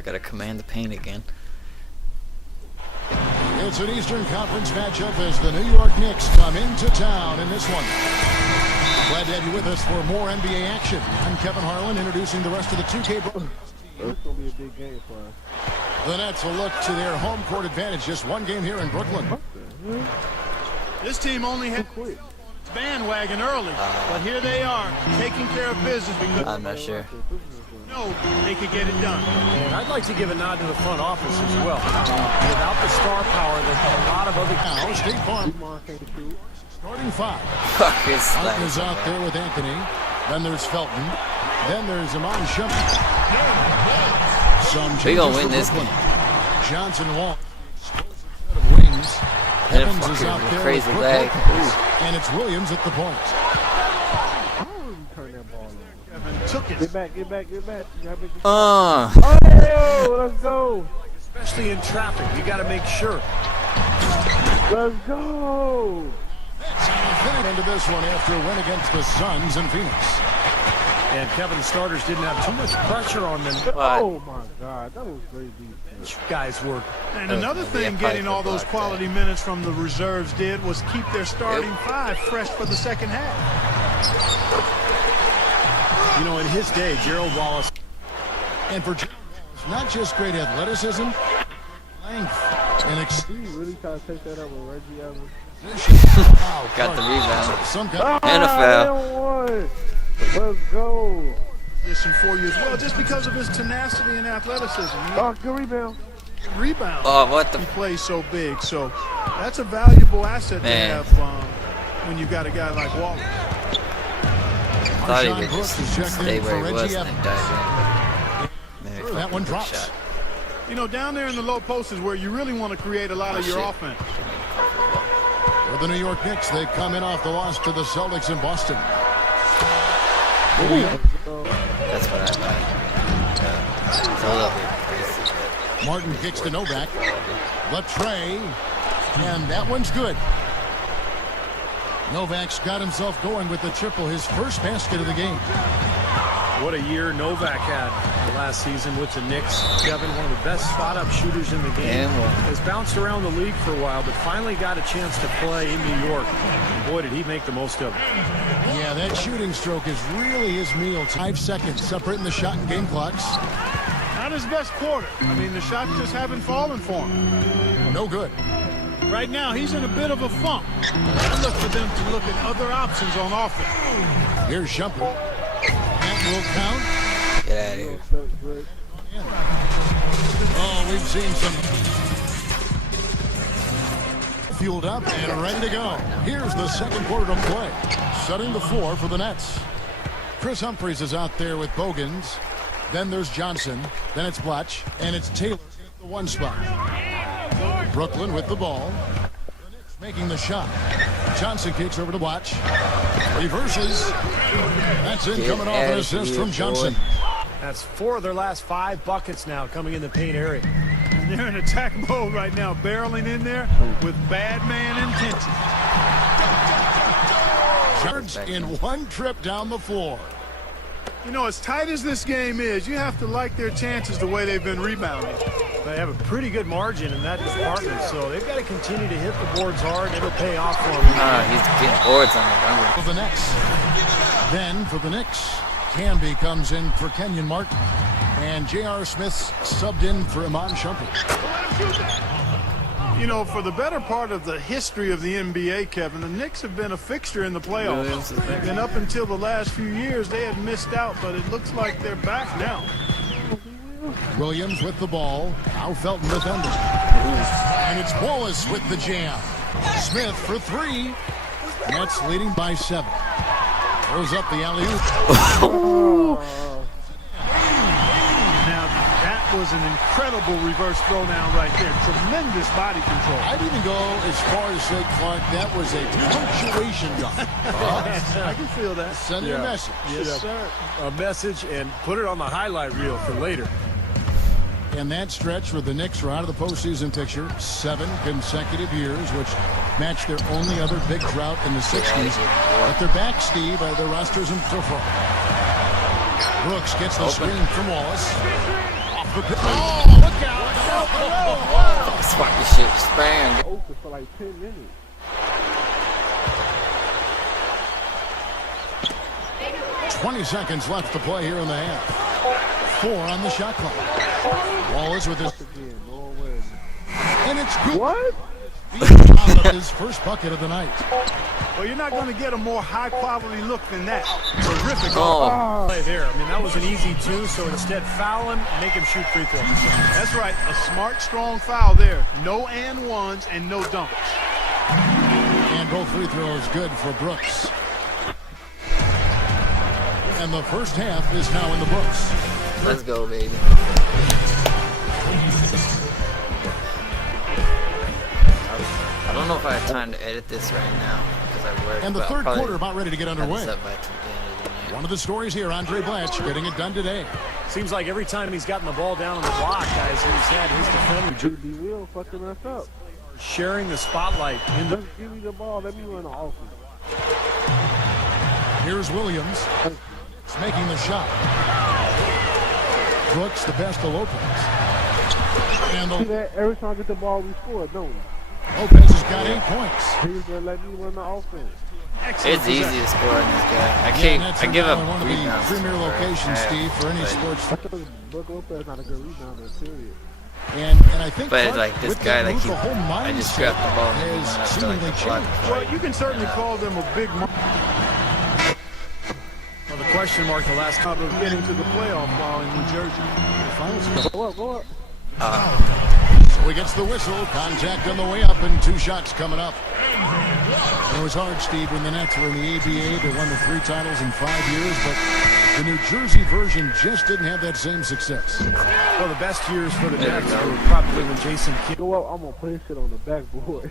I gotta command the paint again. It's an Eastern Conference matchup as the New York Knicks come into town in this one. Glad to have you with us for more NBA action. I'm Kevin Harlan introducing the rest of the 2K. It's going to be a big game for us. The Nets will look to their home court advantage. Just one game here in Brooklyn. This team only had bandwagon early, but here they are taking care of business because I'm not sure. they could get it done. And I'd like to give a nod to the front office as well. Without the star power that a lot of other Now, State Farm starting five. Fuck is Hunt is that? out there with Anthony. Then there's Felton. Then there's Iman Shumpert. Some We gonna changes win for this Brooklyn. game. Johnson Wall. Set of wings. Hit a Evans is fucking out there crazy with Brook leg. Lopez. And it's Williams at the point. Turn that ball over. Kevin took it. Get back, get back, get back. You gotta make it. Oh, Let's go. especially in traffic, you got to make sure. Let's go. Finish into this one after a win against the Suns in Phoenix. And Kevin, the starters didn't have too much pressure on them. Oh my God, that was great defense. Guys were And another thing getting all those quality minutes from the reserves did was keep their starting five fresh for the second half. You know, in his day, Gerald Wallace. And for Gerald Wallace, not just great athleticism, length, and You really try to take that up with Reggie Evans? Got the rebound. Some kind And a foul. One. Let's go. Position for you as well, just because of his tenacity and athleticism. Oh, good rebound. Rebound. Oh, what the? He plays so big, so that's a valuable asset Man. to have when you got a guy like Wallace. Thought he Marshawn would Brooks just is checked stay in for where he was Reggie and then Evans. dive in. Man, That one fucking good drops. shot. You know, down there in the low post is where you really want to create a lot of your shit. offense. For the New York Knicks, they come in off the loss to the Celtics in Boston. That's what I thought. Philadelphia crazy, but Martin kicks to Novak. Latrey. And that one's good. Novak's got himself going with the triple, his first basket of the game. What a year Novak had last season with the Knicks. Kevin, one of the best spot-up shooters in the game. And one. Has bounced around the league for a while, but finally got a chance to play in New York. And boy, did he make the most of it. Yeah, that shooting stroke is really his meal. 5 seconds separating the shot and game clocks. Not his best quarter. I mean, the shots just haven't fallen for him. No good. Right now, he's in a bit of a funk. I look for them to look at other options on offense. Here's Shumpert. That will count. get out of here. That's great. Oh, we've seen some fueled up and ready to go. Here's the second quarter to play. Setting the floor for the Nets. Chris Humphries is out there with Bogans. Then there's Johnson. Then it's Blatch. And it's Taylor at the one spot. Brooklyn with the ball. The Knicks making the shot. Johnson kicks over to Blatch. Reverses. That's in, coming off an assist from Johnson. That's 4 of their last 5 buckets now coming in the paint area. They're in attack mode right now, barreling in there with bad man intentions. Yards in one trip down the floor. You know, as tight as this game is, you have to like their chances the way they've been rebounding. They have a pretty good margin in that department, so they've got to continue to hit the boards hard. It'll pay off for them. He's getting boards on the run. For the Nets. Then for the Knicks, Canby comes in for Kenyon Martin. And J.R. Smith's subbed in for Iman Shumpert. You know, for the better part of the history of the NBA, Kevin, the Knicks have been a fixture in the playoffs. And up until the last few years, they had missed out, but it looks like they're back now. Williams with the ball. Now Felton with under. And it's Wallace with the jam. Smith for 3. Nets leading by 7. Throws up the alley-oop. Now, that was an incredible reverse throwdown right there. Tremendous body control. I'd even go as far as say, Clark, that was a punctuation dunk. I can feel that. Send you a message. Yes, sir. A message and put it on the highlight reel for later. And that stretch where the Knicks were out of the postseason picture 7 consecutive years, which matched their only other big drought in the 60s. But they're back, Steve. The roster's in full form. Brooks gets the screen from Wallace. Off the pitch. Oh, look out! Swap your shit. Spam. Open for like 10 minutes. Oh, 20 seconds left to play here in the half. 4 on the shot clock. Wallace with his... Again, no way. And it's good. What? His first bucket of the night. Well, you're not going to get a more high-quality look than that. Terrific. Oh, Play there. I mean, that was an easy 2, so instead foul him and make him shoot free throws. That's right. A smart, strong foul there. No and ones and no dunks. And both free throws good for Brooks. And the first half is now in the books. let's go, baby. I don't know if I have time to edit this right now because I work. And the but I'll third probably quarter about ready to get have underway. this up by the end of the night. One of the stories here, Andre Blatch getting it done today. Seems like every time he's gotten the ball down on the block, guys, he's had his defender B. Will fucking us up. sharing the spotlight in the... Just give me the ball. Let me run the offense. Here's Williams. He's making the shot. Brooks, the best to Lopez. And See that? Every time I get the ball, we score, don't we? Lopez has got 8 points. He's gonna let me run the offense. Excellent It's easy to score on this guy. I Yeah, can't. and that's I give up one of the rebounds. premier locations, Steve, for any but- sports. I thought Brook Lopez not a good rebounder, period. And I think But Clark, like this with guy, that like move, he, the whole I just mindset grabbed the ball and has I feel like seemingly the clock changed. is Well, like, you can certainly call them a big Well, the question mark the last out of getting to the playoff while in New Jersey. Go up, go up. So he gets the whistle, contact on the way up, and 2 shots coming up. It was hard, Steve, when the Nets were in the ABA. They won the 3 titles in 5 years, but the New Jersey version just didn't have that same success. Well, the best years for the There Nets you go. were probably when Jason Kidd. Go up. I'm gonna put shit on the backboard.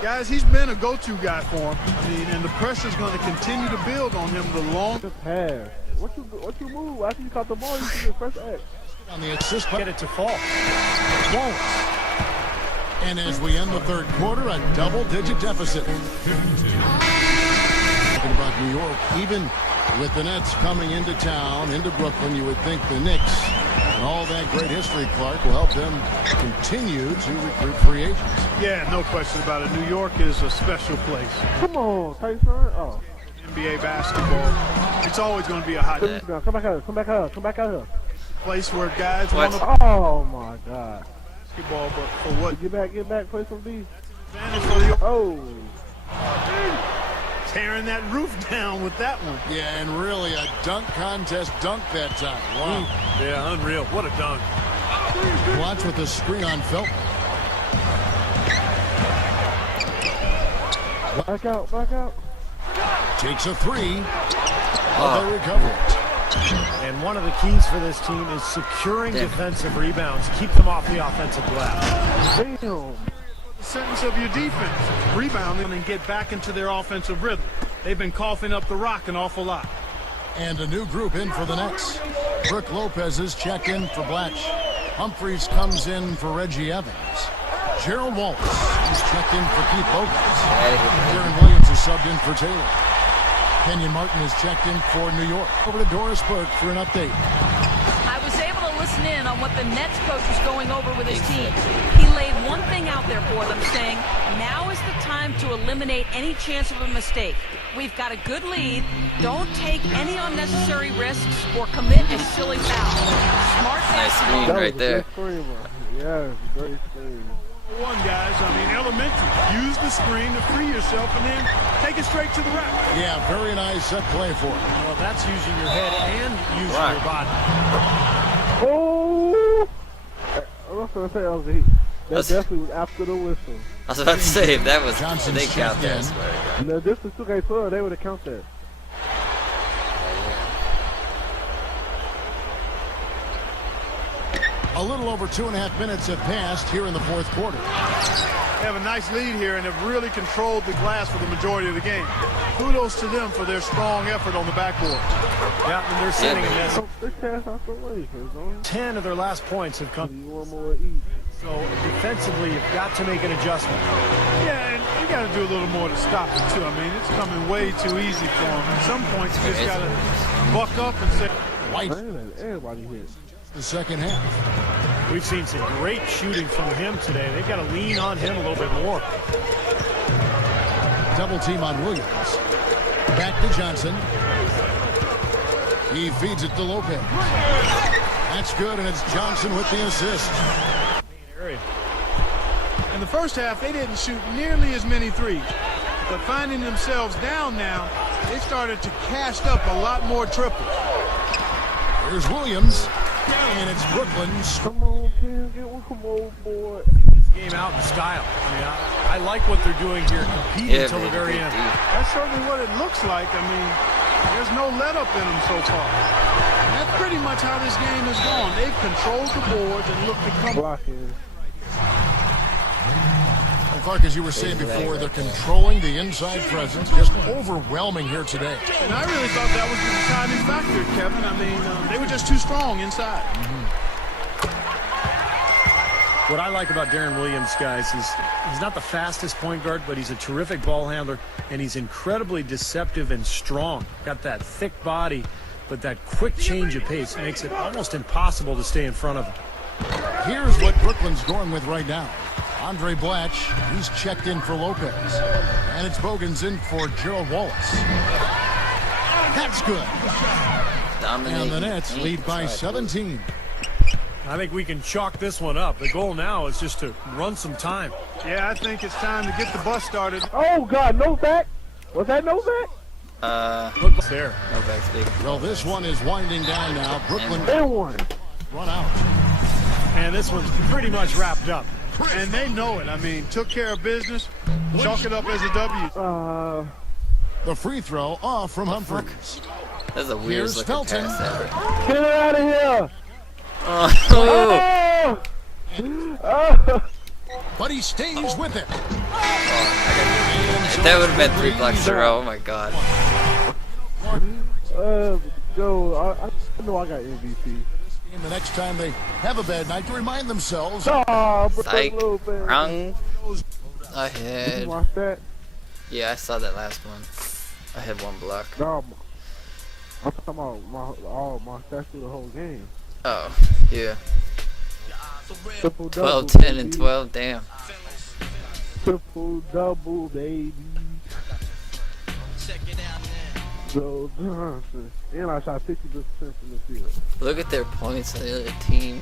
Guys, he's been a go-to guy for him. I mean, and the pressure's going to continue to build on him the longer. Just pass. What you move? After you caught the ball, you should just press X. On the assist by Get it to fall. Wallace. And as we end the third quarter, a double-digit deficit. Talking about New York, even with the Nets coming into town, into Brooklyn, you would think the Knicks and all that great history, Clark, will help them continue to recruit free agents. Yeah, no question about it. New York is a special place. Come on, Tyson. Oh, NBA basketball, it's always going to be a hot come back out. Come back out. Come back out here. place where guys What? want to Oh my God. basketball, but for what Get back. Play some D. advantage for the Oh. tearing that roof down with that one. Yeah, and really a dunk contest dunk that time. Wow. Yeah, unreal. What a dunk. Watch with the screen on Felton. Back out. Takes a 3. Oh. They recover it. And one of the keys for this team is securing Damn. defensive rebounds. Keep them off the offensive glass. Damn. The sentence of your defense, rebounding and get back into their offensive rhythm. They've been coughing up the rock an awful lot. And a new group in for the Nets. Brook Lopez is checked in for Blatch. Humphreys comes in for Reggie Evans. Gerald Wallace is checked in for Keith Bogans. Darren Williams is subbed in for Taylor. Kenyon Martin is checked in for New York. Over to Doris Burke for an update. I was able to listen in on what the Nets coach was going over with his team. He laid one thing out there for them, saying, now is the time to eliminate any chance of a mistake. We've got a good lead. Don't take any unnecessary risks or commit a silly foul. Smart Nice basketball. screen right there. Yes, great screen. One, guys, I mean, elementary. Use the screen to free yourself and then take it straight to the rack. Yeah, very nice set play for him. Well, that's using your head and using Right. your body. Oh! I was gonna say that That's- definitely was after the whistle. I was about to say if that was Johnson's they count checked that. I in. swear to God. Now this was 2K12, they would have counted that. A little over 2.5 minutes have passed here in the fourth quarter. They have a nice lead here and have really controlled the glass for the majority of the game. Kudos to them for their strong effort on the backboard. Yeah, and they're sitting in this. Oh, this pass out the way, don't 10 of their last points have come. you want more to eat? So defensively, you've got to make an adjustment. Yeah, and you got to do a little more to stop it, too. I mean, it's coming way too easy for them. At some point, you just got to buck up and say, White Man, everybody hit. The second half. We've seen some great shooting from him today. They've got to lean on him a little bit more. Double team on Williams. Back to Johnson. He feeds it to Lopez. That's good, and it's Johnson with the assist. In the first half, they didn't shoot nearly as many threes. But finding themselves down now, they started to cast up a lot more triples. Here's Williams. And it's Brooklyn's. Come on, Cam, get one. Come on, boy. Game out in style. I mean, I like what they're doing here, competing until the very end. That's certainly what it looks like. I mean, there's no let up in them so far. And that's pretty much how this game has gone. They've controlled the boards and looked to come. Blocking. And Clark, as you were saying before, they're controlling the inside presence, just overwhelming here today. And I really thought that was the deciding factor, Kevin. I mean, they were just too strong inside. What I like about Darren Williams, guys, is he's not the fastest point guard, but he's a terrific ball handler, and he's incredibly deceptive and strong. Got that thick body, but that quick change of pace makes it almost impossible to stay in front of him. Here's what Brooklyn's going with right now. Andre Blatch, he's checked in for Lopez. And it's Bogans in for Gerald Wallace. That's good. And the Nets lead by 17. I think we can chalk this one up. The goal now is just to run some time. Yeah, I think it's time to get the bus started. Oh, God, Novak? Was that Novak? Look there. Novak's big. Well, this one is winding down now. Brooklyn And one. run out. And this one's pretty much wrapped up. And they know it. I mean, took care of business. Chalk it up as a W. The free throw off from Humphries. That's the Here's weirdest looking Felton. pass ever. Get it out of here. Oh, Oh. But he stays with it. that would have been 3 blocks in a row. Oh my god. Joe, I know I got MVP. And the next time they have a bad night to remind themselves. Oh, Psych. Lopez. Wrong. Did Ahead. you watch that? Yeah, I saw that last one. I had 1 block. No, I'm talking about my stats through the whole game. Oh, yeah. Triple 12, double, 10, and baby. 12. Damn. Triple double, baby. Joe Johnson. And I shot 50% from the field. Look at their points on the other team.